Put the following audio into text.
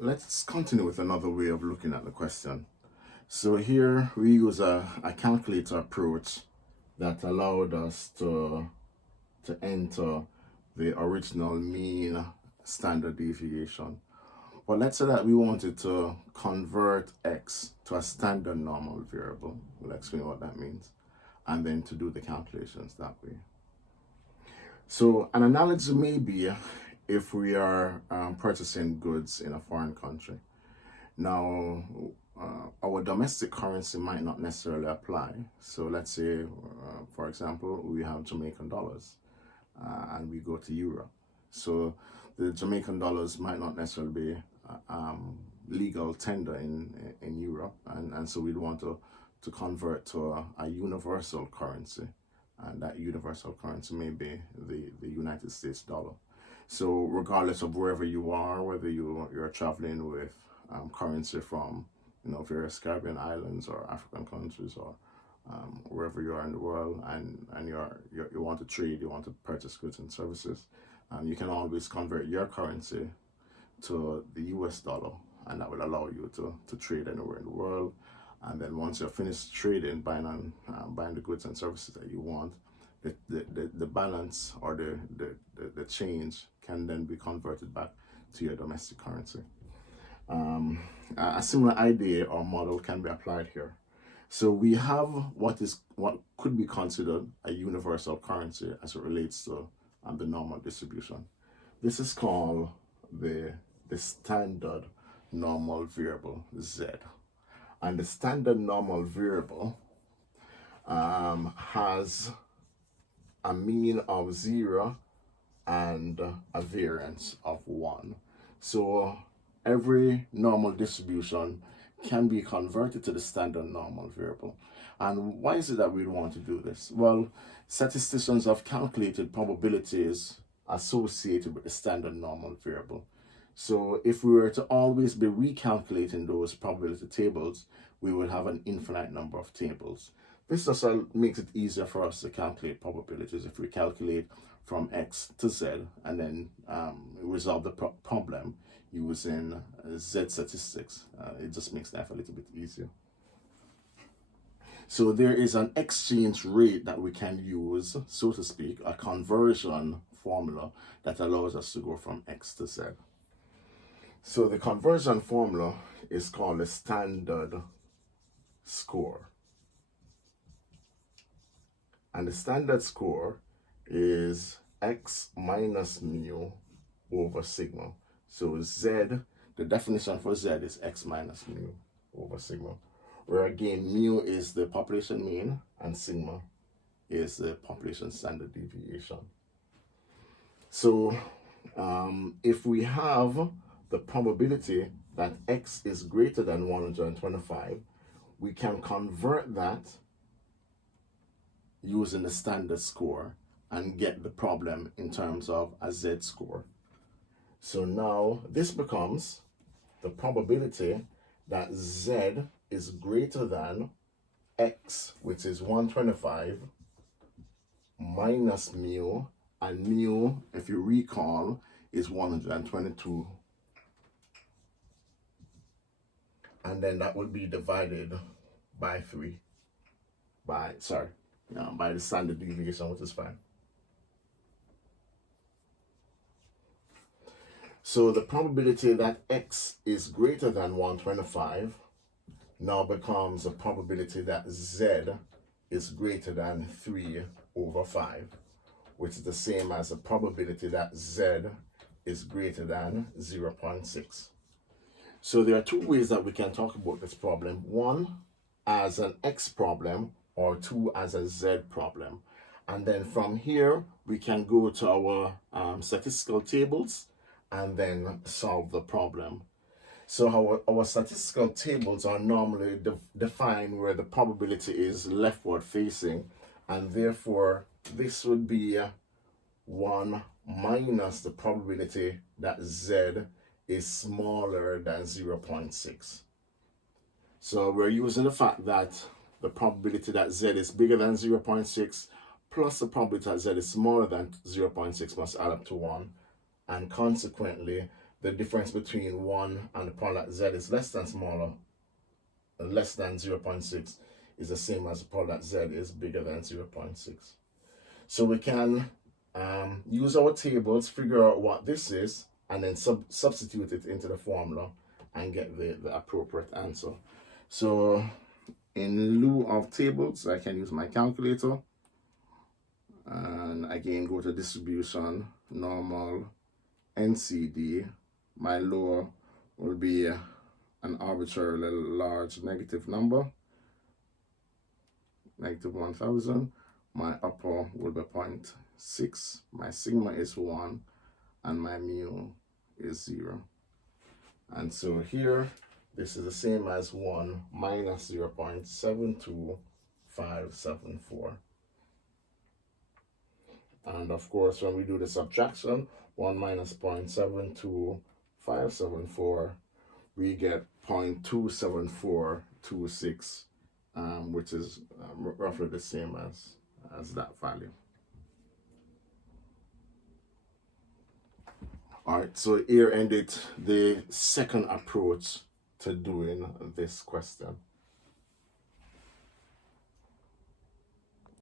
Let's continue with another way of looking at the question. So here we use a calculator approach that allowed us to enter the original mean standard deviation. But let's say that we wanted to convert x to a standard normal variable. We'll explain what that means. And then to do the calculations that way. So an analogy may be if we are purchasing goods in a foreign country. Now, our domestic currency might not necessarily apply. So let's say, for example, we have Jamaican dollars and we go to Europe. So the Jamaican dollars might not necessarily be legal tender in Europe. And so we'd want to convert to a universal currency. And that universal currency may be the United States dollar. So regardless of wherever you are, whether you're traveling with currency from various Caribbean islands or African countries or wherever you are in the world, and you want to trade, you want to purchase goods and services, you can always convert your currency to the US dollar, and that will allow you to trade anywhere in the world. And then once you're finished trading, buying the goods and services that you want, the balance or the change can then be converted back to your domestic currency. A similar idea or model can be applied here. So we have what could be considered a universal currency as it relates to the normal distribution. This is called the standard normal variable Z. And the standard normal variable has a mean of 0 and a variance of 1. So every normal distribution can be converted to the standard normal variable. And why is it that we want to do this? Well, statisticians have calculated probabilities associated with the standard normal variable. So if we were to always be recalculating those probability tables, we would have an infinite number of tables. This also makes it easier for us to calculate probabilities if we calculate from X to Z and then resolve the problem using Z statistics. It just makes life a little bit easier. So there is an exchange rate that we can use, so to speak, a conversion formula that allows us to go from X to Z. So the conversion formula is called the standard score. And the standard score is X minus mu over sigma. So Z, the definition for Z is X minus mu over sigma, where again mu is the population mean and sigma is the population standard deviation. So if we have the probability that X is greater than 125, we can convert that using the standard score and get the problem in terms of a Z score. So now this becomes the probability that Z is greater than X, which is 125, minus mu, and mu, if you recall, is 122. And then that would be divided by 3, by the standard deviation, which is 5. So the probability that X is greater than 125 now becomes the probability that Z is greater than 3 over 5, which is the same as the probability that Z is greater than 0.6. So there are two ways that we can talk about this problem. One as an X problem, or two as a Z problem. And then from here, we can go to our statistical tables and then solve the problem. So our statistical tables are normally defined where the probability is leftward facing, and therefore this would be 1 minus the probability that Z is smaller than 0.6. So we're using the fact that the probability that Z is bigger than 0.6 plus the probability that Z is smaller than 0.6 must add up to 1, and consequently the difference between 1 and the point that z is less than 0.6 is the same as the point that z is bigger than 0.6. So we can use our tables, figure out what this is, and then substitute it into the formula and get the appropriate answer. So in lieu of tables, I can use my calculator, and again go to distribution, normal, NCD. My lower will be an arbitrarily large negative number, negative 1000. My upper will be 0.6, my sigma is 1, and my mu is 0. And so here, this is the same as 1 minus 0.72574. And of course, when we do the subtraction, 1 minus 0.72574, we get 0.27426, which is roughly the same as that value. All right, so here ended the second approach to doing this question.